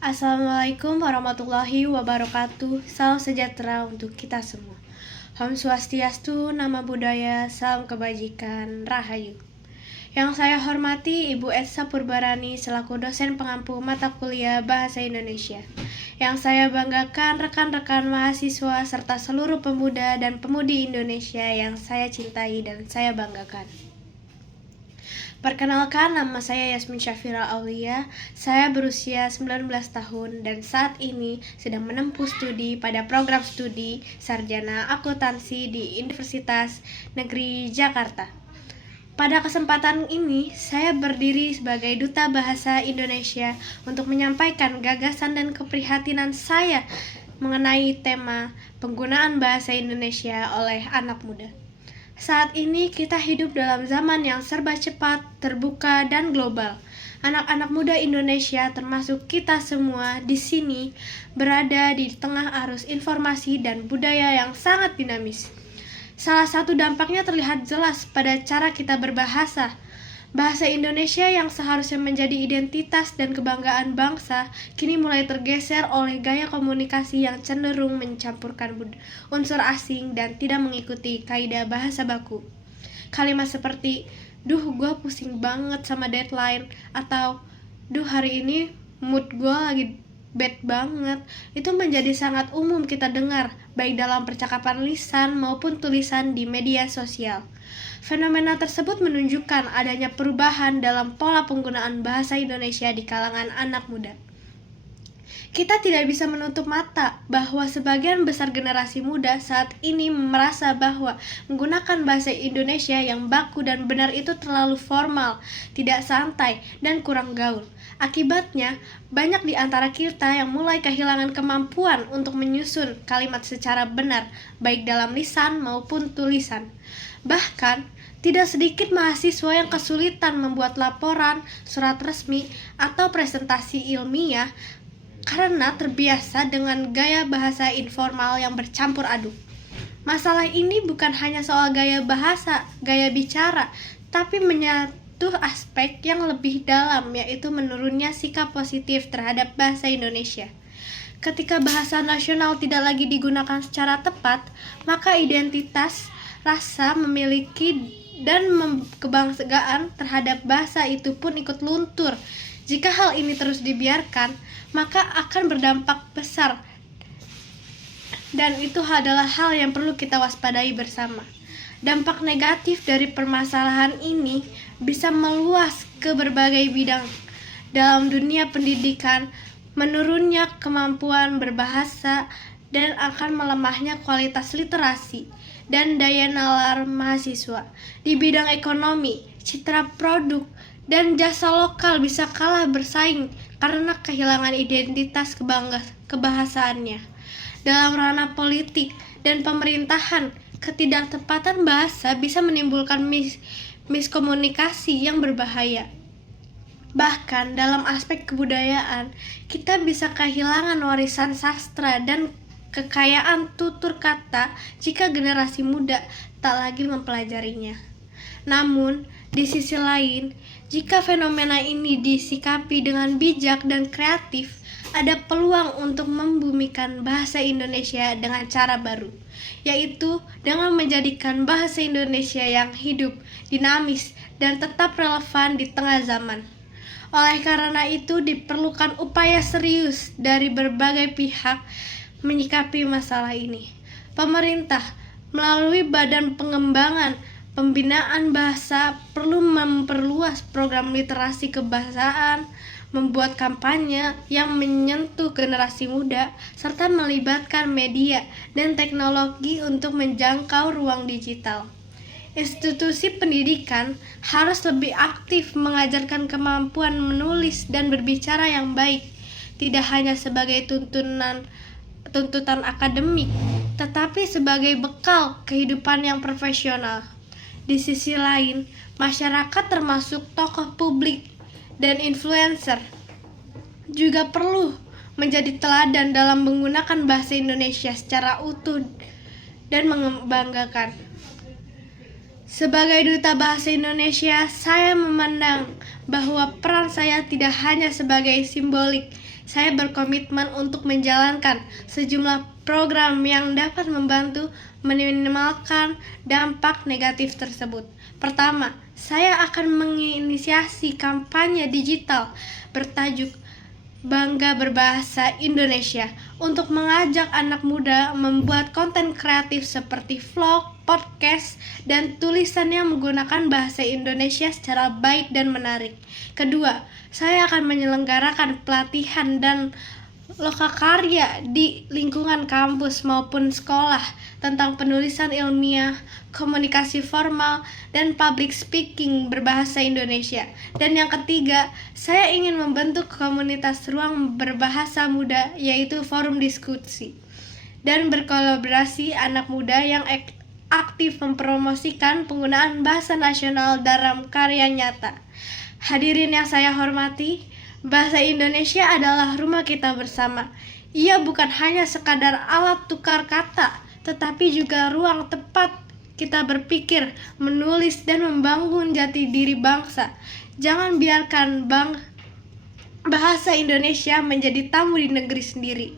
Assalamualaikum warahmatullahi wabarakatuh. Salam sejahtera untuk kita semua. Om Swastiastu, Nama Budaya, Salam Kebajikan, Rahayu. Yang saya hormati Ibu Etsa Purbarani selaku dosen pengampu mata kuliah Bahasa Indonesia. Yang saya banggakan rekan-rekan mahasiswa serta seluruh pemuda dan pemudi Indonesia yang saya cintai dan saya banggakan. Perkenalkan, nama saya Yasmin Syafira Aulia. Saya berusia 19 tahun dan saat ini sedang menempuh studi pada program studi Sarjana Akuntansi di Universitas Negeri Jakarta. Pada kesempatan ini, saya berdiri sebagai Duta Bahasa Indonesia untuk menyampaikan gagasan dan keprihatinan saya mengenai tema penggunaan bahasa Indonesia oleh anak muda. Saat ini kita hidup dalam zaman yang serba cepat, terbuka, dan global. Anak-anak muda Indonesia termasuk kita semua di sini berada di tengah arus informasi dan budaya yang sangat dinamis. Salah satu dampaknya terlihat jelas pada cara kita berbahasa. Bahasa Indonesia yang seharusnya menjadi identitas dan kebanggaan bangsa kini mulai tergeser oleh gaya komunikasi yang cenderung mencampurkan unsur asing dan tidak mengikuti kaidah bahasa baku. Kalimat seperti, "Duh, gue pusing banget sama deadline," atau "Duh, hari ini mood gue lagi bad banget," itu menjadi sangat umum kita dengar, baik dalam percakapan lisan maupun tulisan di media sosial. Fenomena tersebut menunjukkan adanya perubahan dalam pola penggunaan bahasa Indonesia di kalangan anak muda. Kita tidak bisa menutup mata bahwa sebagian besar generasi muda saat ini merasa bahwa menggunakan bahasa Indonesia yang baku dan benar itu terlalu formal, tidak santai, dan kurang gaul. Akibatnya, banyak di antara kita yang mulai kehilangan kemampuan untuk menyusun kalimat secara benar, baik dalam lisan maupun tulisan. Bahkan, tidak sedikit mahasiswa yang kesulitan membuat laporan, surat resmi, atau presentasi ilmiah karena terbiasa dengan gaya bahasa informal yang bercampur aduk. Masalah ini bukan hanya soal gaya bahasa, gaya bicara, tapi menyentuh aspek yang lebih dalam, yaitu menurunnya sikap positif terhadap bahasa Indonesia. Ketika bahasa nasional tidak lagi digunakan secara tepat, maka identitas, rasa memiliki dan kebanggaan terhadap bahasa itu pun ikut luntur. Jika hal ini terus dibiarkan, maka akan berdampak besar, dan itu adalah hal yang perlu kita waspadai bersama. Dampak negatif dari permasalahan ini bisa meluas ke berbagai bidang. Dalam dunia pendidikan, menurunnya kemampuan berbahasa dan akan melemahnya kualitas literasi dan daya nalar mahasiswa. Di bidang ekonomi, citra produk dan jasa lokal bisa kalah bersaing karena kehilangan identitas kebahasaannya. Dalam ranah politik dan pemerintahan, ketidaktepatan bahasa bisa menimbulkan miskomunikasi yang berbahaya. Bahkan dalam aspek kebudayaan, kita bisa kehilangan warisan sastra dan kekayaan tutur kata jika generasi muda tak lagi mempelajarinya. Namun, di sisi lain, jika fenomena ini disikapi dengan bijak dan kreatif, ada peluang untuk membumikan bahasa Indonesia dengan cara baru, yaitu dengan menjadikan bahasa Indonesia yang hidup, dinamis, dan tetap relevan di tengah zaman. Oleh karena itu, diperlukan upaya serius dari berbagai pihak menyikapi masalah ini. Pemerintah melalui Badan Pengembangan Pembinaan Bahasa perlu memperluas program literasi kebahasaan, membuat kampanye yang menyentuh generasi muda, serta melibatkan media dan teknologi untuk menjangkau ruang digital. Institusi pendidikan harus lebih aktif mengajarkan kemampuan menulis dan berbicara yang baik, tidak hanya sebagai tuntutan akademik, tetapi sebagai bekal kehidupan yang profesional. Di sisi lain, masyarakat termasuk tokoh publik dan influencer juga perlu menjadi teladan dalam menggunakan bahasa Indonesia secara utuh dan membanggakan. Sebagai Duta Bahasa Indonesia, saya memandang bahwa peran saya tidak hanya sebagai simbolik. Saya berkomitmen untuk menjalankan sejumlah program yang dapat membantu meminimalkan dampak negatif tersebut. Pertama, saya akan menginisiasi kampanye digital bertajuk Bangga Berbahasa Indonesia untuk mengajak anak muda membuat konten kreatif seperti vlog, podcast, dan tulisan yang menggunakan bahasa Indonesia secara baik dan menarik. Kedua, saya akan menyelenggarakan pelatihan dan lokakarya di lingkungan kampus maupun sekolah tentang penulisan ilmiah, komunikasi formal, dan public speaking berbahasa Indonesia. Dan yang ketiga, saya ingin membentuk komunitas ruang berbahasa muda, yaitu forum diskusi, dan berkolaborasi anak muda yang aktif mempromosikan penggunaan bahasa nasional dalam karya nyata. Hadirin yang saya hormati, bahasa Indonesia adalah rumah kita bersama. Ia bukan hanya sekadar alat tukar kata, tetapi juga ruang tempat kita berpikir, menulis, dan membangun jati diri bangsa. Jangan biarkan bahasa Indonesia menjadi tamu di negeri sendiri.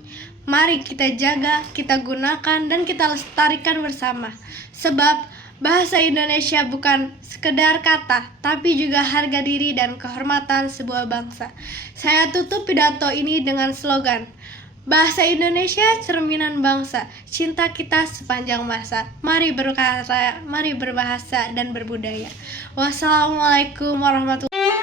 Mari kita jaga, kita gunakan, dan kita lestarikan bersama. Sebab bahasa Indonesia bukan sekedar kata, tapi juga harga diri dan kehormatan sebuah bangsa. Saya tutup pidato ini dengan slogan, bahasa Indonesia cerminan bangsa, cinta kita sepanjang masa. Mari berkarya, mari berbahasa dan berbudaya. Wassalamualaikum warahmatullahi wabarakatuh.